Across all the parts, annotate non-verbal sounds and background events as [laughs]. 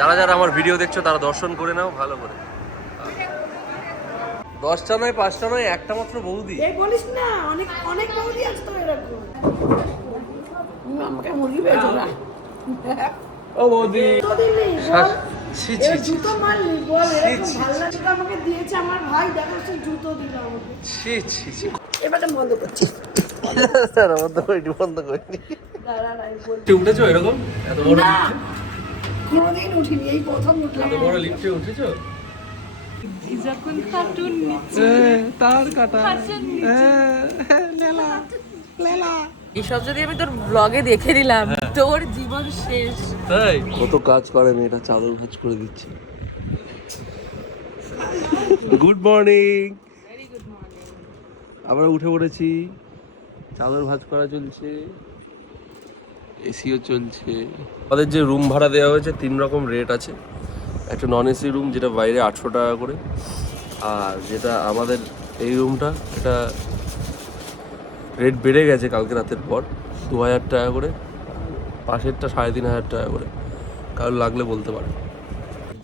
যারা যারা আমার ভিডিও দেখছ তারা দর্শন করে নাও ভালো করে। দশটা নয় পাঁচটা নয় একটা মাত্র বৌদি। এই বলিস না অনেক অনেক বৌদি আছে এরকম। আমাকে মুরগি বেজো না? ও বৌদি। তো দিলি শ্বাস- ছি ছি ছি জুতো মারলি বল এরকম ভালো লাগছে আমাকে দিয়েছে আমার ভাই দেখো সে জুতো দিল আমাকে। ছি ছি ছি। এবারে বন্ধ করছি। স্যার বন্ধ করিনি বন্ধ করিনি। দাঁড়া নাই বল উঠেছো এরকম? এত বড় কোনোদিন উঠিনি এই প্রথম উঠলাম। বড় লিফটে উঠেছো? যখন কার্টুন নিচ্ছে তার কাটা। কার্টুন এসব যদি আমি তোর ব্লগে দেখে নিলাম তোর জীবন শেষ। তাই? কত কাজ করে মেয়েটা চাদর ভাজ করে দিচ্ছে। গুড মর্নিং আমরা উঠে পড়েছি চাদর ভাজ করা চলছে। এসিও চলছে। আমাদের যে রুম ভাড়া দেওয়া হয়েছে তিন রকম রেট আছে। একটা নন এসি রুম যেটা বাইরে আটশো টাকা করে আর যেটা আমাদের এই রুমটা এটা রেট বেড়ে গেছে কালকে রাতের পর দু হাজার টাকা করে পাশেরটা সাড়ে তিন হাজার টাকা করে। কারোর লাগলে বলতে পারে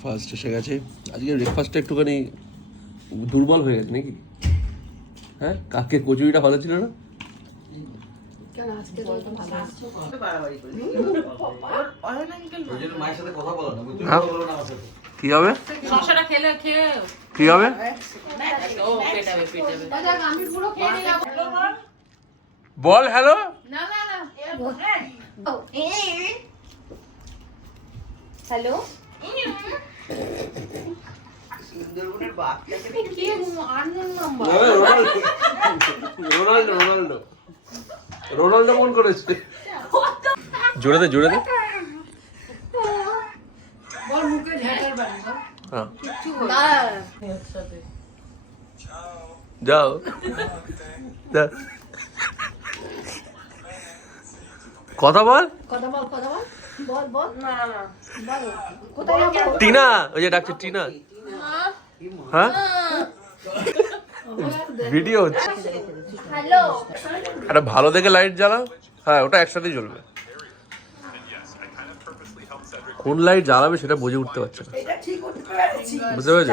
ফার্স্ট এসে গেছে। আজকে ব্রেকফাস্টটা একটুখানি দুর্বল হয়ে গেছে নাকি? হ্যাঁ? কাকে কচুরিটা ভালো ছিল না? কি হবে? কি হবে? ও পেটাবে পেটাবে। বল। Hello? Hello? Ronaldo Ronaldo. Ronaldo phone করেছে। জোরে দে জোরে দে। হ্যাঁ। যাও। কথা বল। কথা বল কথা বল। বল বল। না না। বল। কোথায় যাব টিনা ওই যে ডাকছে টিনা। হ্যাঁ। ভিডিও হচ্ছে। হ্যালো। একটা ভালো দেখে লাইট জ্বালাও। হ্যাঁ ওটা একসাথেই জ্বলবে। কোন লাইট জ্বালাবে সেটা বুঝে উঠতে পারছে না। বুঝতে পেরেছ?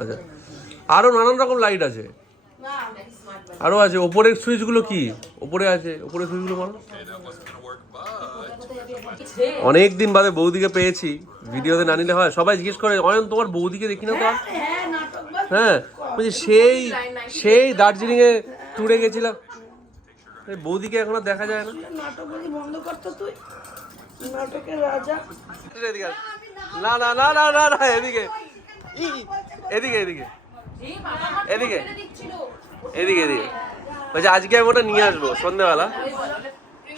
আচ্ছা। আরও নানান রকম লাইট আছে। আরও আছে। ওপরের সুইচগুলো কি? ওপরে আছে। ওপরের সুইচগুলো মারো অনেক দিন বাদে বৌদিকে পেয়েছি। ভিডিওতে না নিলে হয়। সবাই জিজ্ঞেস করে অয়ন তোমার বৌদিকে দেখি না তো? হ্যাঁ হ্যাঁ বলছি সেই সেই দার্জিলিং এ ট্যুরে গেছিলাম। এই বৌদিকে এখন আর দেখা যায় না। নাটক বলি বন্ধ করতো তুই। নাটকের রাজা। এদিকে না না না না না না এদিকে। এদিকে এদিকে। এদিকে এদিকে এদিকে। বলছে আজকে আমি ওটা নিয়ে আসব সন্ধেবেলা।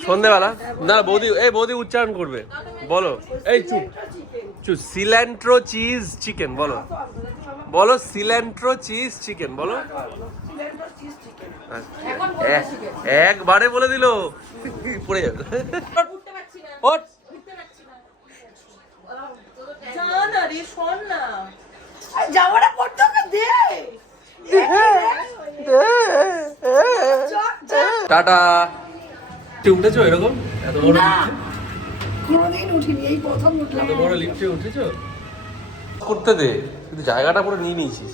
সন্ধেবেলা। না বৌদি এই বৌদি উচ্চারণ করবে। বলো। এই চুপ। চুপ। সিল্যান্ট্রো চিজ চিকেন বলো। বলো সিল্যান্ট্রো চিজ চিকেন বলো। একবারে বলে দিল। পড়ে যাবে। টাটা। উঠেছো এরকম? এত বড় না কোনোদিন উঠিনি এই প্রথম উঠলাম। এত বড় লিফটে উঠেছো? করতে দে কিন্তু জায়গাটা পুরো নিয়ে নিয়েছিস।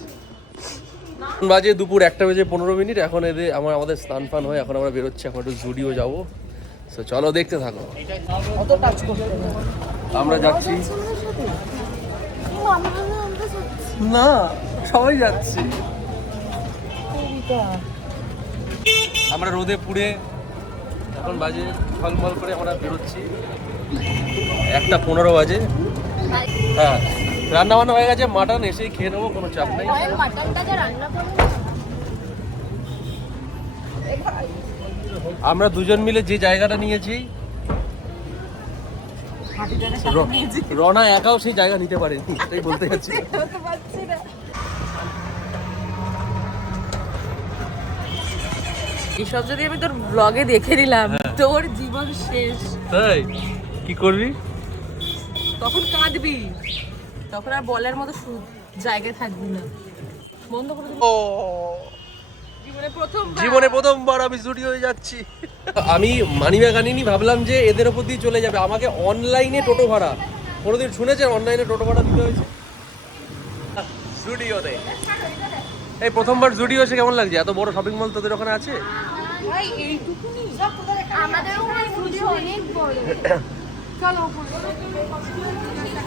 বাজে দুপুর একটা বেজে পনেরো মিনিট এখন এদের আমার আমাদের স্নান ফান হয় এখন আমরা বেরোচ্ছি এখন একটু জুডিও যাব। তো চলো দেখতে থাকো। আমরা যাচ্ছি। না সবাই যাচ্ছি। আমরা রোদে পুড়ে এখন বাজে ফলমল করে আমরা বেরোচ্ছি। একটা পনেরো বাজে। হ্যাঁ। রান্না বান্না হয়ে গেছে মাটন এসেই খেয়ে নেব কোনো চাপ নেই। আমরা দুজন মিলে যে জায়গাটা নিয়েছি রনা একাও সেই জায়গা নিতে পারেনি তাই বলতে যাচ্ছি। [laughs] এসব যদি আমি তোর ব্লগে দেখে নিলাম তোর জীবন শেষ। তাই? কি করবি? তখন কাঁদবি। তখন আর বলার মতো সু- জায়গায় থাকবি না। বন্ধ করে ও। জীবনে প্রথম জীবনে প্রথমবার আমি স্টুডিওয়ে যাচ্ছি। আমি মানিব্যাগ আনিনি ভাবলাম যে এদের ওপর দিয়ে চলে যাবে। আমাকে অনলাইনে টোটো ভাড়া। কোনোদিন শুনেছেন অনলাইনে টোটো ভাড়া দিতে হয়েছে? স্টুডিওতে এই প্রথমবার জুডিও এসে কেমন লাগছে? এত বড় শপিং মল তোদের ওখানে আছে।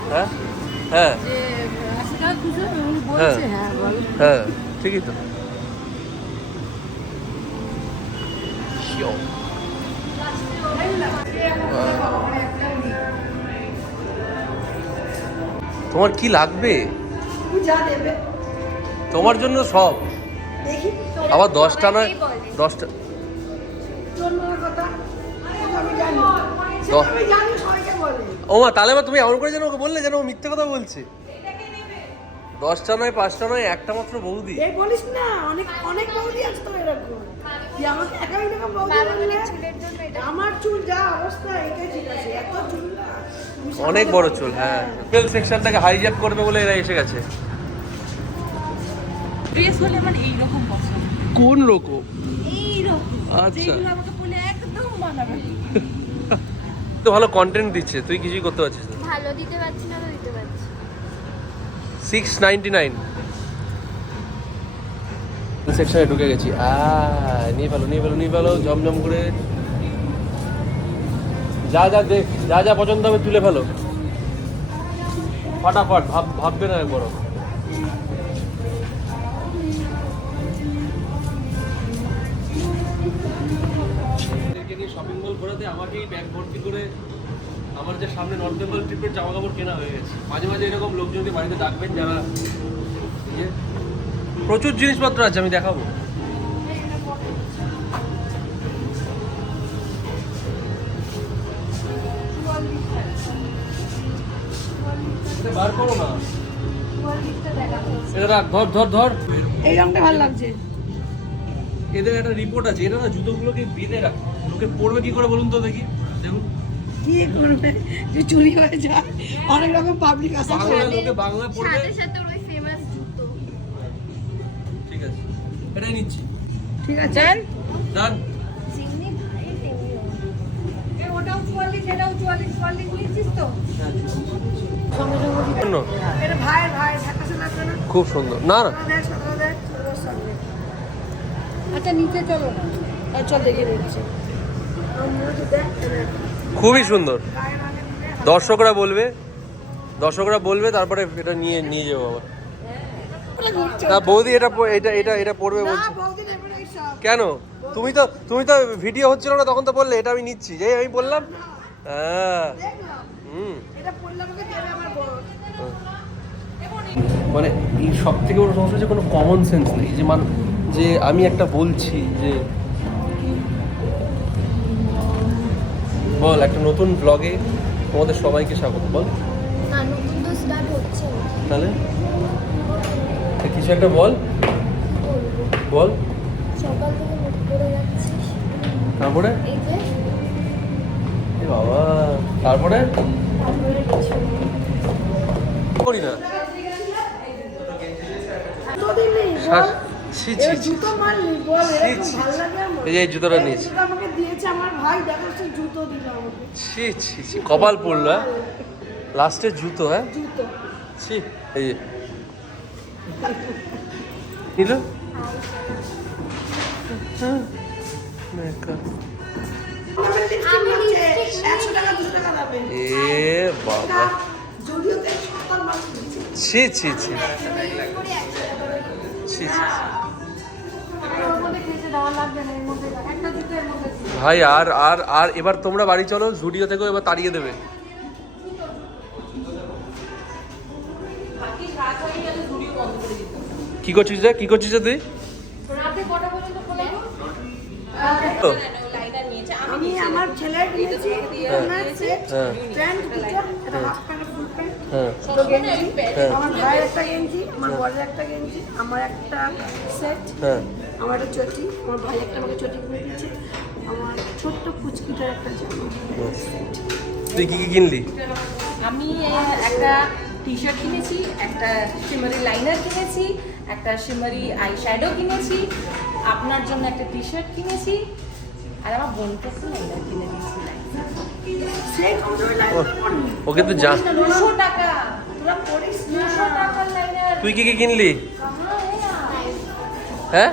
হ্যাঁ? হ্যাঁ। হ্যাঁ। হ্যাঁ ঠিকই তো। তোমার কি লাগবে? তোমার জন্য সব। আবার দশটা নয় দশটা কথা। ও মা তাহলে তুমি এমন করে যেন ওকে বললে যেন ও মিথ্যে কথা বলছে। দশটা নয় পাঁচটা নয় একটা মাত্র বৌদি। এই বলিস না অনেক অনেক বৌদি আছে তো এরকম। যে আমাকে একা এরকম বৌদি বললে আমার চুল যা অবস্থা এটাই ঠিক আছে। এত চুল না। তুমি সামনে অনেক বড় চুল হ্যাঁ। ফিমেল সেকশনটাকে হাইজ্যাক করবে বলে এরা এসে গেছে। ড্রেস হলে আমার এইরকম পছন্দ। কোন রকম? এইরকম আচ্ছা। যেগুলো আমাকে তো ভালো কন্টেন্ট দিচ্ছে। তুই কিছুই করতে পারছিস না। ভালো দিতে পারছি না দিতে পারছি সিক্স নাইনটি নাইন সেকশনে ঢুকে গেছি। আ নিয়ে ফেলো নিয়ে ফেলো নিয়ে ফেলো জমজম করে। যা যা দেখ যা যা পছন্দ হবে তুলে ফেলো। ফটাফট ভাব ভাববে না বড় ঘোরাতে আমাকেই ব্যাগ ভর্তি করে আমার যে সামনে নর্থ বেঙ্গল ট্রিপের জামা কাপড় কেনা হয়ে গেছে। মাঝে মাঝে এরকম লোকজনকে বাড়িতে ডাকবেন যারা প্রচুর জিনিসপত্র আছে আমি দেখাবো। বার করো না। এটা রাখ ধর ধর ধর। এই রংটা ভালো লাগছে। এদের একটা রিপোর্ট আছে এটা না জুতোগুলোকে বেঁধে রাখে। লোকে পড়বে কি করে বলুন তো দেখি? দেখুন। কি করবে? যে চুরি হয়ে যায় অনেক রকম পাবলিক আছে। বাংলা লোকে বাংলা পড়বে। সাথে সাথে ওই ফেমাস জুতো। ঠিক আছে। এটাই নিচ্ছি। ঠিক আছে। দেন ডান যেমনি ভাই তেমনি রং। ওটাও এটাও তো? শূন্য এটা ভাইয়ের ভাইয়ের ঢাকা লাগবে না খুব সুন্দর। না আচ্ছা নিচে চলো। না চল দেখে নিচ্ছি খুবই সুন্দর। দর্শকরা বলবে দর্শকরা বলবে তারপরে এটা নিয়ে নিয়ে যাব আবার। না বৌদি এটা এটা এটা এটা পড়বে না বলছে। কেন? তুমি তো তুমি তো ভিডিও হচ্ছিল না তখন তো বললে এটা আমি নিচ্ছি। যে আমি বললাম হ্যাঁ। হুম। মানে এই সব থেকে বড় সমস্যা হচ্ছে কোনো কমন সেন্স নেই। যে মান যে আমি একটা বলছি যে বল একটা নতুন ব্লগে তোমাদের সবাইকে স্বাগত বল। তাহলে? কিছু একটা বল। বল। তারপরে? বাবা তারপরে। করি না। ছি ছি ছি জুতো মারলি বল ছি, এরকম ভালো লাগে আমার। এই যে জুতোটা নিয়েছি। আমাকে দিয়েছে আমার ভাই দেখো সে জুতো দিল আমাকে। ছি ছি ছি কপাল পড়ল হ্যাঁ? লাস্টের জুতো হ্যাঁ? জুতো। ছি এই নিল হ্যাঁ, মেকআপ। এ বাবা। ছি ছি ছি ছি ছি। ভাই আর আর আর এবার তোমরা বাড়ি চলো জুডিও থেকেও এবার তাড়িয়ে দেবে। কি করছিস রে? কি করছিস রে তুই? আমি আমার ছেলের হ্যাঁ। হ্যাঁ হ্যাঁ। আমার ভাইয়ের একটা গেঞ্জি আমার একটা গেঞ্জি আমার একটা সেট হ্যাঁ। আমার একটা চটি আমার ভাই একটা আমাকে চটি কিনে দিয়েছে আমার ছোট্ট একটা জামা। তুই কি কি কিনলি? আমি একটা টি শার্ট কিনেছি একটা শিমারি লাইনার কিনেছি একটা শিমারি আই শ্যাডো কিনেছি আপনার জন্য একটা টি শার্ট কিনেছি আর আমার বোনকে একটা লেহেঙ্গা কিনে দিয়েছি। ওকে তো যা তুই কি কি কিনলি? হ্যাঁ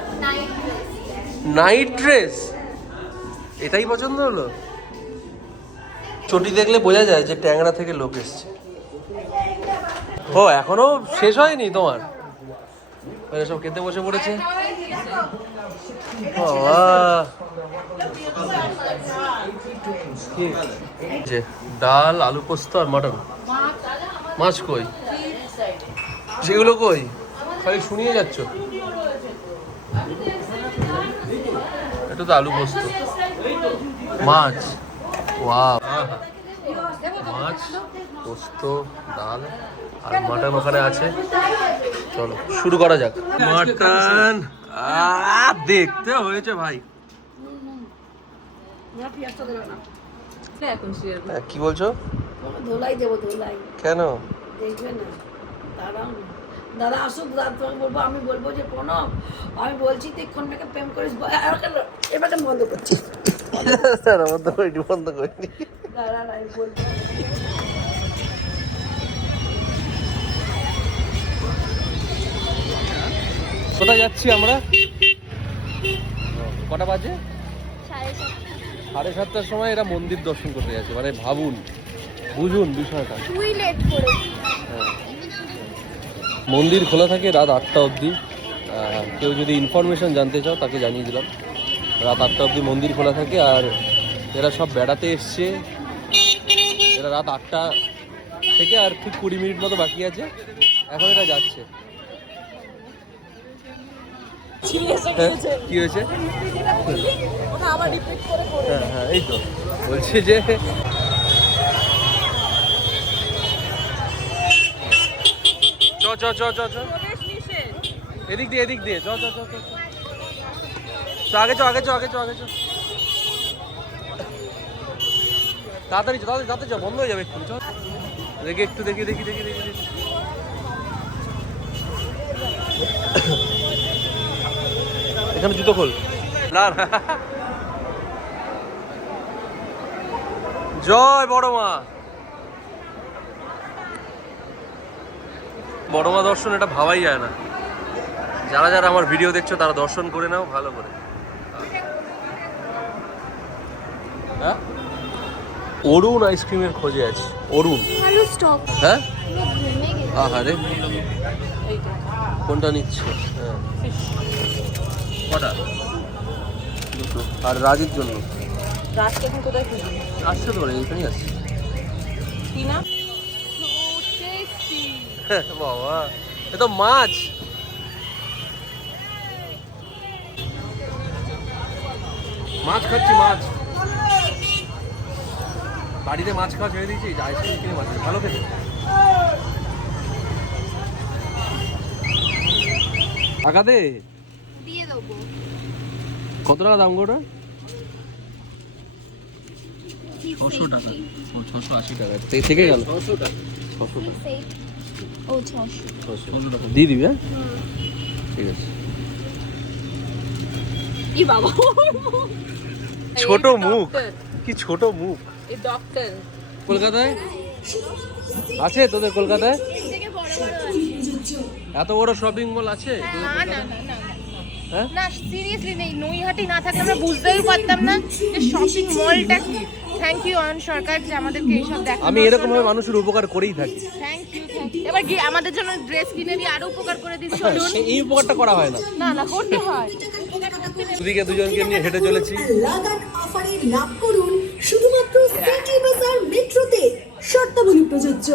নাইট ড্রেস এটাই পছন্দ হলো? চটি দেখলে বোঝা যায় যে ট্যাংরা থেকে লোক এসছে। ও এখনও শেষ হয়নি তোমার? সব খেতে বসে পড়েছে? বাবা। কি? যে ডাল আলু পোস্ত আর মাটন। মাছ কই? সেগুলো কই? খালি শুনিয়ে যাচ্ছ? এটা তো আলু পোস্ত। মাছ? ওয়াও। মাছ পোস্ত ডাল আর মাটন ওখানে আছে। চলো শুরু করা যাক। মাটন। দেখতে হয়েছে ভাই। না এখন হ্যাঁ, কি বলছো? ধোলাই দেবো ধোলাই। কেন? দেখবে না। দাঁড়াও না। দাদা আসুক দাদা তোমাকে বলব আমি বলব যে কোনো আমি বলছি তুই কন্যাকে প্রেম করিস ব- আর কেন? এবার কেন বন্ধ করছিস? বন্ধ করিনি বন্ধ করিনি। দাঁড়া আমি বলব। কোথায় যাচ্ছি আমরা? কটা বাজে? সাড়ে সাতটার সময় এরা মন্দির দর্শন করতে যাচ্ছে মানে ভাবুন বুঝুন বিষয়টা। হ্যাঁ। মন্দির খোলা থাকে রাত আটটা অবধি। কেউ যদি ইনফরমেশন জানতে চাও তাকে জানিয়ে দিলাম। রাত আটটা অবধি মন্দির খোলা থাকে আর এরা সব বেড়াতে এসছে। এরা রাত আটটা থেকে আর ঠিক কুড়ি মিনিট মতো বাকি আছে। এখন এটা যাচ্ছে। কি হয়েছে? হ্যাঁ হ্যাঁ এই তো। বলছে যে চ চ চ চ চ। এদিক দিয়ে এদিক দিয়ে। চ চ চ চ আগে চ আগে চ আগে চ আগে চ। তাড়াতাড়ি তাড়াতাড়ি চ, বন্ধ হয়ে যাবে একটু চ। দেখি একটু, দেখি দেখি দেখি দেখি দেখি। এখানে জুতো খোল। না না। জয় বড় মা। বড় মা দর্শন এটা ভাবাই যায় না। যারা যারা আমার ভিডিও দেখছ তারা দর্শন করে নাও ভালো করে। হ্যাঁ? অরুণ আইসক্রিমের খোঁজে আছে। অরুণ। স্টপ। হ্যাঁ? আহারে। কোনটা নিচ্ছে? হ্যাঁ। কটা? দুটো। আর রাজের জন্য? রাজকে এখন কোথায় খুঁজবি আসছে তো রে, এইখানেই আসছে। কি না বাবা। এ তো মাছ। মাছ খাচ্ছি মাছ। বাড়িতে মাছ খাওয়া ছেড়ে দিয়েছি আইসক্রিম কিনে মাছ। ভালো খেতে। দে দিয়ে দেবো। কত টাকা দাম গোটা ছশো টাকা। ও ছশো আশি টাকা। থেকে- থেকে গেল? ছশো টাকা। ছশো টাকা। ও ছশো। ছশো। দিয়ে দিবি হ্যাঁ? ঠিক আছে। ই বাবা [laughs] ছোট মুখ। কি ছোট মুখ। এই ডক্টর কলকাতায়? আছে তোদের কলকাতায়? থেকে বড় বড় আছে। এত বড় শপিং মল আছে? না না না। না হ্যাঁ? সিরিয়াসলি নেই। নৈহাটি না থাকলে আমরা বুঝতেই পারতাম না যে শপিং মলটা কি। থ্যাংক ইউ অয়ন সরকার যে আমাদেরকে এইসব দেখা আমি এরকম ভাবে মানুষের উপকার করেই থাকি। থ্যাংক ইউ এবার গিয়ে আমাদের জন্য ড্রেস কিনে দিয়ে আরও উপকার করে দিস চলুন এই উপকারটা করা হয় না। না না করতে হয়। দুদিকে দুজনকে নিয়ে হেঁটে চলেছি। লাগান অফারে লাভ করুন শুধুমাত্র সিটি বাজার মেট্রোতে শর্তাবলী প্রযোজ্য।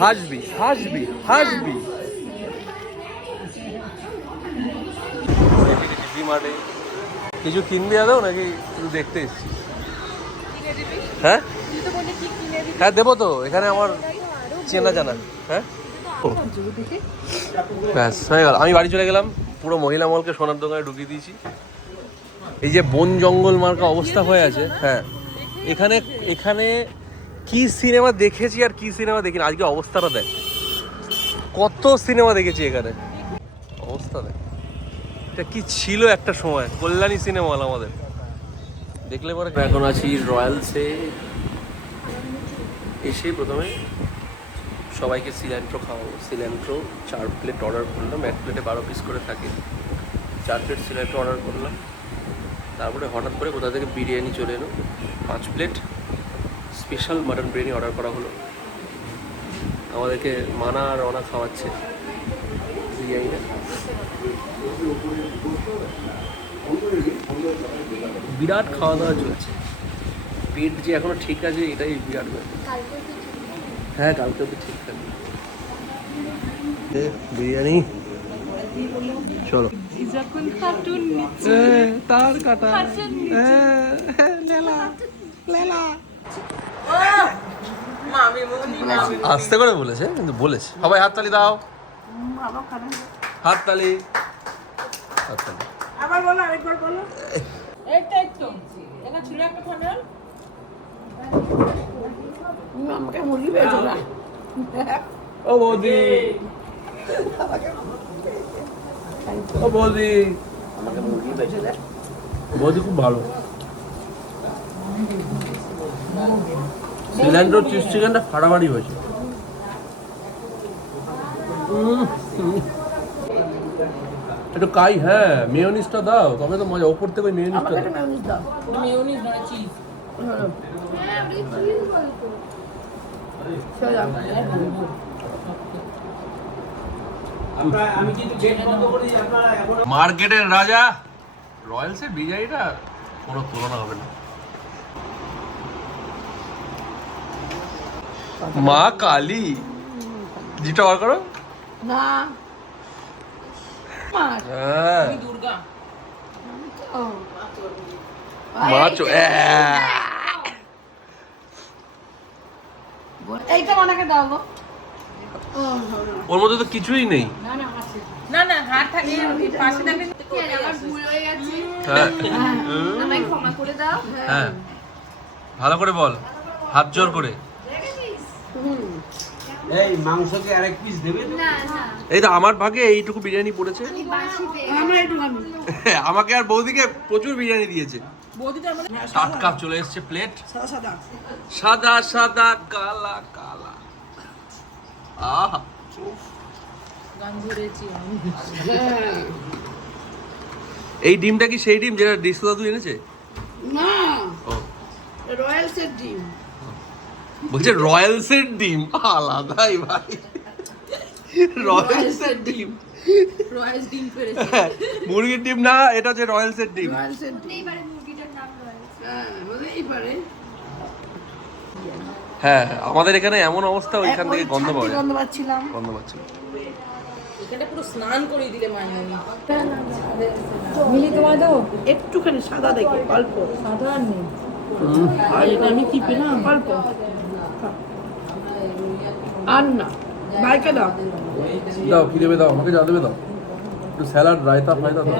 হাসবি হাসবি হাসবি। মাঠে। কিছু কিনবি আদৌ নাকি শুধু দেখতে এসছিস হ্যাঁ? হ্যাঁ দেবো তো। এখানে আমার চেনা জানা। হ্যাঁ? ব্যাস হয়ে গেল। আমি বাড়ি চলে গেলাম। পুরো মহিলা মলকে সোনার দোকানে ঢুকিয়ে দিয়েছি। এই যে বন জঙ্গল মার্কা অবস্থা হয়ে আছে। হ্যাঁ। এখানে এখানে কি সিনেমা দেখেছি আর কি সিনেমা দেখিনি? আজকে অবস্থাটা দেখ। কত সিনেমা দেখেছি এখানে। অবস্থা দেখ। এটা কি ছিল একটা সময়? কল্যাণী সিনেমা হল আমাদের। দেখলে পরে এখন আছি রয়্যালসে এসে প্রথমে সবাইকে সিল্যান্ট্রো খাওয়াবো। সিল্যান্ট্রো চার প্লেট অর্ডার করলাম। এক প্লেটে বারো পিস করে থাকে। চার প্লেট সিল্যান্ট্রো অর্ডার করলাম। তারপরে হঠাৎ করে কোথা থেকে বিরিয়ানি চলে এলো। পাঁচ plate special mutton biryani order করা হলো। আমাদেরকে মানা আর অনা খাওয়াচ্ছে। বিরাট খাওয়া দাওয়া চলছে। পেট যে এখনও ঠিক আছে এটাই বিরাট ব্যাপার। হ্যাঁ কালকে তো ঠিক থাকবে। বিরিয়ানি? চলো। যখন তার কাটা। আস্তে করে বলেছে কিন্তু বলেছে। সবাই হাততালি দাও। হাততালি হাততালি আবার বলো আরেকবার বলো। আমাকে মুরগি পেয়েছ না? ও বৌদি। ও বৌদি। আমাকে মুরগি পেয়েছ দেখ বৌদি খুব ভালো। সিলিন্ডার চিজ চিকেনটা ফাটাফাটি হয়েছে। একটু কাই হ্যাঁ মেয়নিসটা দাও তবে তো মজা ওপর থেকে মেয়নিসটা আমাকে দাও। একটা ম্যানেজ দাও মেয়োনিজ নয় চিজ মার্কেটের রাজা রয়্যালসের বিরিয়ানিটা কোনো তুলনা হবে না। মা কালী যেটা অর্ডার করো না। হ্যাঁ। দুর্গা। ও। এইটা ওনাকে দাও গো। ওর মধ্যে তো কিছুই নেই। না না হাত থাকে পাশে থাকলে হ্যাঁ আমায় ক্ষমা করে দাও। হ্যাঁ। ভালো করে বল। হাত জোর করে। এই মাংস কি আরেক পিস দেবে না না। এই তো আমার ভাগে এইটুকু বিরিয়ানি পড়েছে। আমাকে আর বৌদিকে প্রচুর বিরিয়ানি দিয়েছে। বৌদি তো চলে এসছে প্লেট সাদা সাদা। সাদা সাদা কালা কালা। আহা। এই ডিমটা কি সেই ডিম যেটা ডিসকো দাদু এনেছে? না। ও। রয়্যালসের ডিম। বলছে রয়্যালসের ডিম। আলাদাই ভাই। রয়্যালসের ডিম। রয়েস ডিম পেরেছি। মুরগির ডিম না এটা হচ্ছে রয়্যালসের ডিম। রয়্যালসের ডিম। এইবারে মুরগিটার নাম রয়েছে হ্যাঁ হ্যাঁ আমাদের এখানে এমন অবস্থা ওইখান থেকে গন্ধ পাওয়া যায়। গন্ধ পাচ্ছিলাম। গন্ধ পাচ্ছে না। এখানে পুরো স্নান করিয়ে দিলে মায়ের একটুখানি সাদা দেখে অল্প। সাধারণ নেই। আর এটা আমি কি পেলাম? অল্প। আর না ভাইকে দাও। দাও, কি দেবে দাও? আমাকে যা দেবে দাও। একটু স্যালাড, রায়তা, ফায়তা দাও।